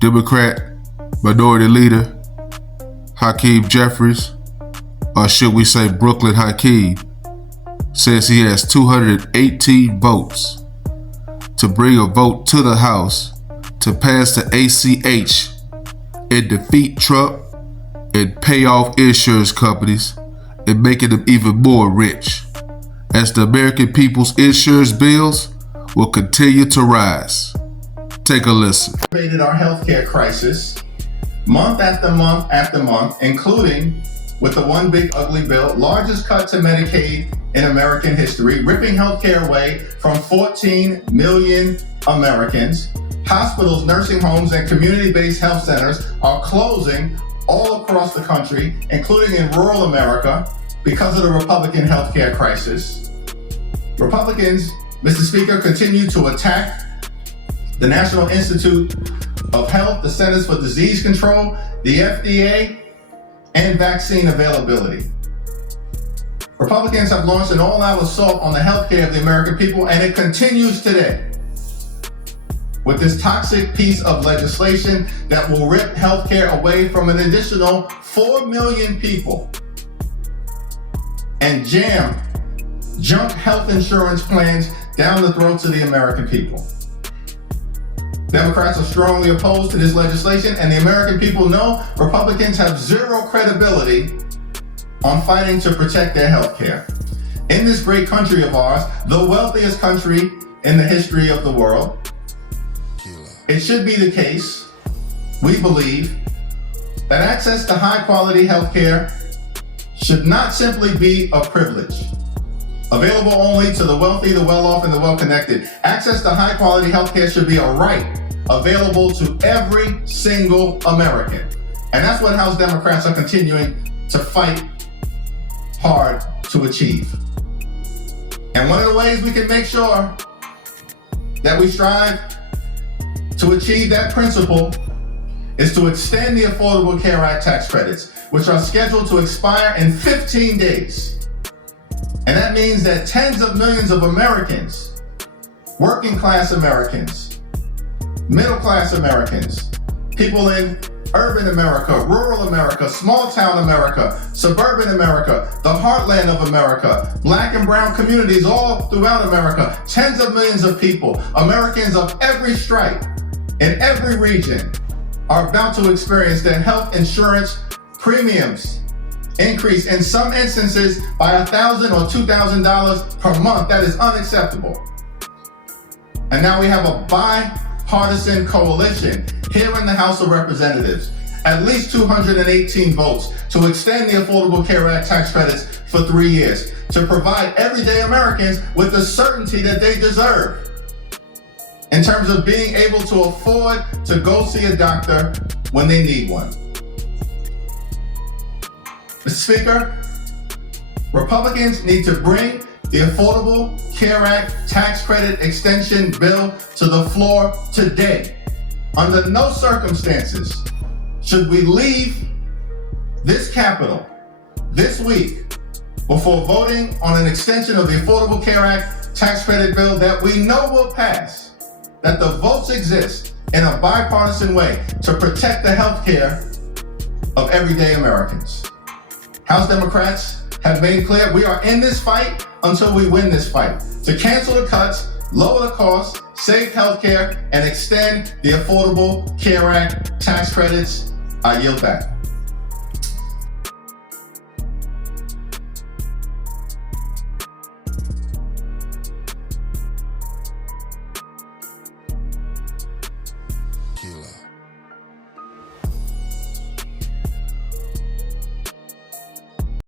Democrat Minority Leader Hakeem Jeffries, or should we say Brooklyn Hakeem, says he has 218 votes to bring a vote to the House to pass the ACH and defeat Trump and pay off insurance companies and making them even more rich, as the American people's insurance bills will continue to rise. Take a listen. Our healthcare crisis month after month after month, including with the one big ugly bill, largest cut to Medicaid in American history, ripping healthcare away from 14 million Americans. Hospitals, nursing homes, and community-based health centers are closing all across the country, including in rural America, because of the Republican healthcare crisis. Republicans, Mr. Speaker, continue to attack the National Institute of Health, the Centers for Disease Control, the FDA, and vaccine availability. Republicans have launched an all-out assault on the healthcare of the American people, and it continues today with this toxic piece of legislation that will rip healthcare away from an additional 4 million people and jam junk health insurance plans down the throats of the American people. Democrats are strongly opposed to this legislation, and the American people know Republicans have zero credibility on fighting to protect their health care. In this great country of ours, the wealthiest country in the history of the world, it should be the case, we believe, that access to high-quality health care should not simply be a privilege, available only to the wealthy, the well-off, and the well-connected. Access to high-quality health care should be a right available to every single American. And that's what House Democrats are continuing to fight hard to achieve. And one of the ways we can make sure that we strive to achieve that principle is to extend the Affordable Care Act tax credits, which are scheduled to expire in 15 days. And that means that tens of millions of Americans, working class Americans, middle class Americans, people in urban America, rural America, small town America, suburban America, the heartland of America, black and brown communities all throughout America, tens of millions of people, Americans of every stripe in every region are about to experience their health insurance premiums increase, in some instances by $1,000 or $2,000 per month. That is unacceptable. And now we have a bipartisan coalition here in the House of Representatives, at least 218 votes to extend the Affordable Care Act tax credits for 3 years, to provide everyday Americans with the certainty that they deserve in terms of being able to afford to go see a doctor when they need one. Mr. Speaker, Republicans need to bring the Affordable Care Act tax credit extension bill to the floor today. Under no circumstances should we leave this Capitol this week before voting on an extension of the Affordable Care Act tax credit bill that we know will pass, that the votes exist in a bipartisan way to protect the health care of everyday Americans. House Democrats have made clear we are in this fight until we win this fight, to cancel the cuts, lower the costs, save health care, and extend the Affordable Care Act tax credits. I yield back.